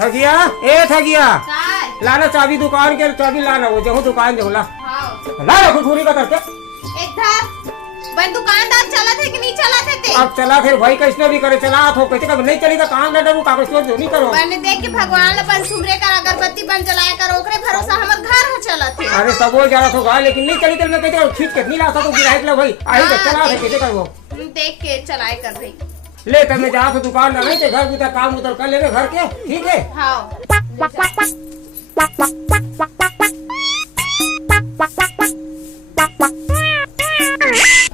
ठगिया ए ठगिया लाना चाबी दुकान के चाबी लाना वो जो दुकान जो ला ला रखो थोड़ी का करके भाई दुकानदार चला थे कि नहीं चला थे अब चला थे भाई कैसे भी करे चला हो कैसे कब नहीं चली तो काम ना डरू कागज तो नहीं करो मैंने देख के भगवान अपन सुमरे कर अगरबत्ती बन जलाया कर ओकरे भरोसा हमर घर है चला थे। अरे सब वो जा रहा था गाय लेकिन नहीं चली तो मैं कहते खींच के नहीं ला सकूं गिराए लो भाई आई तो चला थे कैसे करबो देख के चलाए कर भाई ले तो मैं जा तो दुकान ना नहीं ते घर उधर काम उधर कर लेवे घर के ठीक है। हां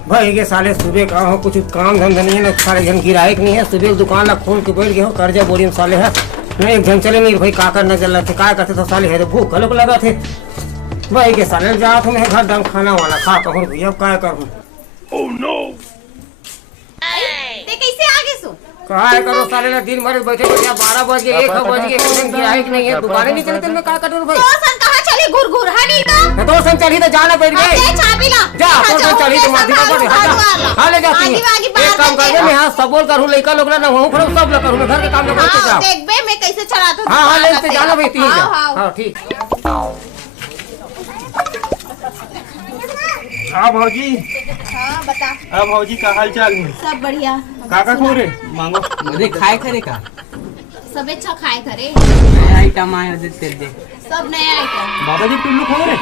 भाई के साले सुबह का हो कुछ काम धंधा नहीं है ना सारे जन गिराए नहीं है सुबह दुकान ला खोल के बैठ गए हो कर्जा बोरी में साले है नहीं एक जन चले नहीं भाई का करना चल रहा थे क्या करते तो साले है तो भूख गलत लगा थे भाई के साले जा तो मैं घर दम खाना वाला खा कहूँ भैया क्या करूँ ओह नो ते कैसे आगे सो क्या करो साले ना दिन भर बैठे बैठे 12 बज गए 1 बज गए कुछ गिराए नहीं है दुकानें नहीं चलते मैं क्या करूँ भाई दोसन कहां चली घुर घुर हनी का दोसन चली तो जाना पड़ गए चाबी ला जा तो चली तो माध्यम पर हां ले जाती है एक काम कर दे मैं हां सब बोल करूं लइका लोग ना हूं खड़ो सब ला करूं मैं घर के काम लगा के जा देख बे मैं कैसे चलाता हूं हां हां ले से जाना भाई तीन हां ठीक हाँ भौजी। हाँ बता। हाँ भौजी का हाल चाल है? सब बढ़िया। काका खो रे मांगो अरे खाए करे का सब अच्छा खाए करे नया आइटम आया देते दे सब नया आइटम। बाबा जी टुल्लू खो रे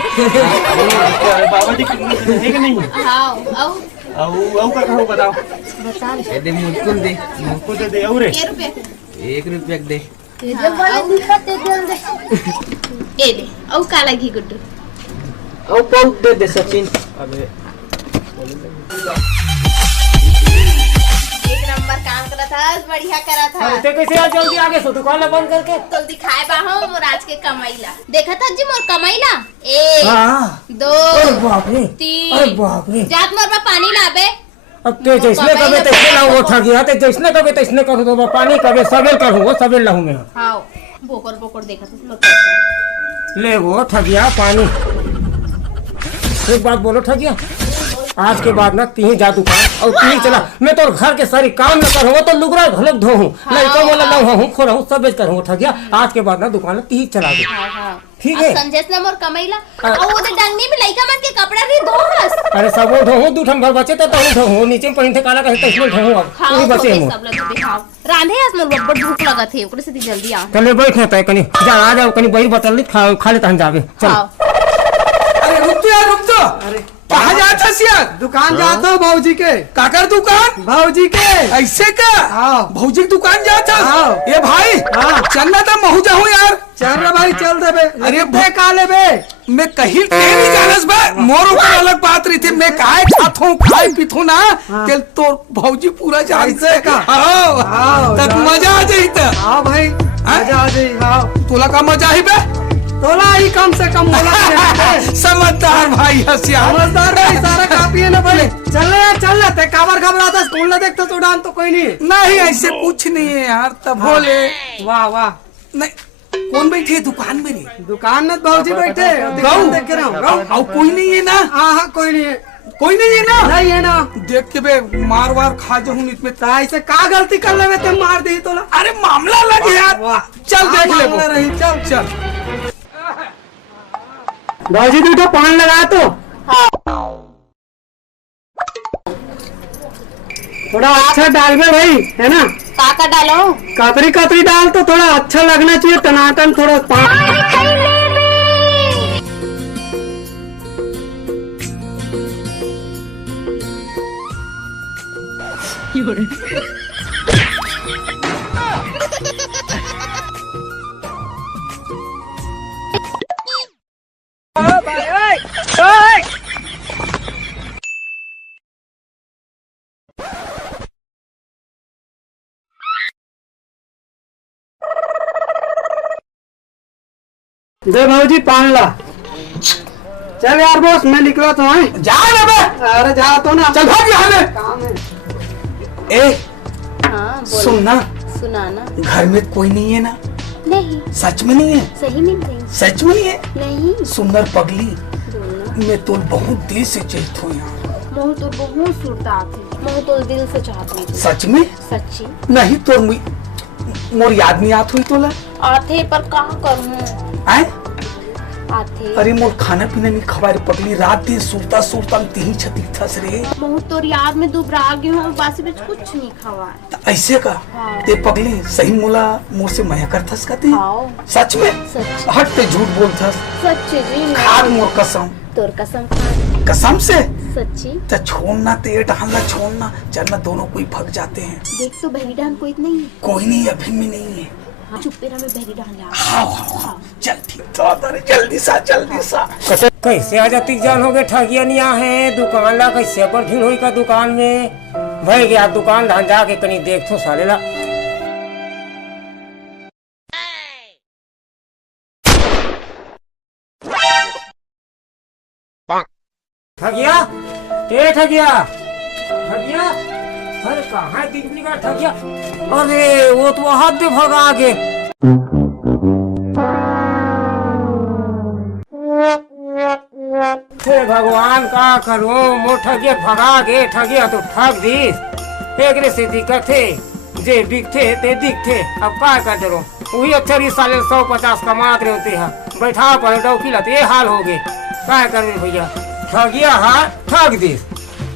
बाबा जी टुल्लू है कि नहीं हाँ औ का खाओ बताओ बता दे मुझको दे मुझको दे दे और के रुपए 1 रुपया दे जब वाले दिक्कत दे ए ले औ का लगी गुड्डू औ बहुत दे दे सचिन अबे एक नंबर काम करा था बढ़िया करा था ते कैसे आ जल्दी आगे सो दुकान ला बंद करके तो दिखाए बा हम मोर आज के कमाईला देखा था जी मोर कमाईला 1 2 अरे बाप रे 3 अरे बाप रे जात मोर बा पानी लाबे अब ते जैसने कबे तैसने ला वो ठगिया ते जैसने कबे तैसने करू तो पानी कबे सबेल करू वो सबेल लाहू मैं हां बोकर बोकर देखा था मोर ले वो ठगिया पानी एक बात बोलो ठगिया आज के बाद ना तीन जा दुकान और तीन चला मैं तो घर के सारी काम न करूँ तो लुगरा घलक धो हूँ लड़का वाला ना हूँ खो रहा हूँ सब बेच करूँ ठगिया आज के बाद ना दुकान तीन चला दे ठीक है संजय ने मोर कमाईला और वो तो डंगी में लइका मन के कपड़ा भी धोस अरे सब वो धो दू ठन भर बचे तो धो नीचे में पहिन काला कहे तस्में धो अब पूरी बचे मो सब लोग दिखाओ रांधे आज मोर बड़ भूख लगा थे ओकरे से जल्दी आ कने बैठे तय कनी जा आ जाओ कनी बही बतल खा ले तहन जावे चल अरे रुक तो अरे कहाँ जाता सिया दुकान जाता हूँ भाऊजी के काकर दुकान भाऊजी के ऐसे का भाऊजी की दुकान जाता ये भाई चलना था महू जाऊँ यार चल रहा भाई चल दे बे अरे बे काले बे मैं कहीं नहीं जानस बे मोर ऊपर अलग बात रही थी मैं काय खाता हूँ खाए पीथू ना के तो भाऊजी पूरा जानते का तब मजा आ जाई था हाँ भाई मजा आ जाई हाँ तुला का मजा ही बे तोला ही कम से कम समझदार भाई हसिया समझदार भाई सारा काफी है ना भाई चल ले ते काबर घबराता स्कूल ना देखता तो डांस तो कोई नहीं ऐसे कुछ नहीं है यार तब बोले वाह वाह नहीं कौन बैठे दुकान में नहीं दुकान में भाजी बैठे दुकान देख के रहा कोई नहीं है ना हाँ कोई नहीं है कोई नहीं है ना नहीं है ना देख के बे मार वार खा जाऊँ इसमें ऐसे का गलती कर ले ते मार दे तो अरे मामला लगे यार चल देख ले रही चल भाजी दूठो पान लगा तो थोड़ा अच्छा डाल में भाई है ना काका डालो कातरी डाल तो थोड़ा अच्छा लगना चाहिए टनाटन थोड़ा दे भाजी पान ला चल यार बॉस मैं निकला तो है जा ना बे अरे जा तो ना चल भाग यहाँ में काम है ए हाँ सुनना सुनाना घर में कोई नहीं है ना नहीं सच में नहीं है सही में नहीं सच में नहीं है नहीं सुंदर पगली मैं तो बहुत दिल से चाहती हूँ यार मोह तो बहुत सुरता थी मोह तो दिल से चाहती थी सच में सच्ची नहीं तो मोर याद नहीं आत हुई तोला आथे पर का करूं आए आथे अरे मोर खाना पीना नहीं खवा रे पगली रात दिन सुरता सुरता में तीही छती थस रे बहुत तोर याद में दुबरा गई हूं बासी बीच कुछ नहीं खवा त ऐसे का हाँ। ते पगली सही मोला मोर से मया कर थस का ते हाँ। सच में सच हट ते झूठ बोल थस सच्ची जी खाद मोर कसम तोर कसम खा कसम से सच्ची तो छोड़ना ते डालना छोड़ना चलना दोनों कोई भग जाते हैं देख तो बहरी डाल कोई नहीं है कोई नहीं अभी में नहीं है चुप्पे में बहरी डाल ला हाँ हाँ हाँ चल ठीक तो अरे जल्दी सा कैसे आ जाती जान हो गए ठगिया नहीं है दुकान ला कैसे पर भीड़ हुई का दुकान में भाई गया दुकान धान जाके कहीं देख तो साले ला ठगिया ए ठगिया ठगिया अरे कहाँ दिखने का ठगिया अरे वो तो हाथ दे भगा के हे भगवान का करूं मो ठगिया भगा के ठगिया तो ठग दीस एक से दिक्कत थे जे बिकथे ते दिखथे अब का कर दे वही अच्छा साले 150 कमात रहे होते हैं बैठा पर डौकी ला ये हाल हो गए क्या कर भैया ठगिया हाँ ठग दीस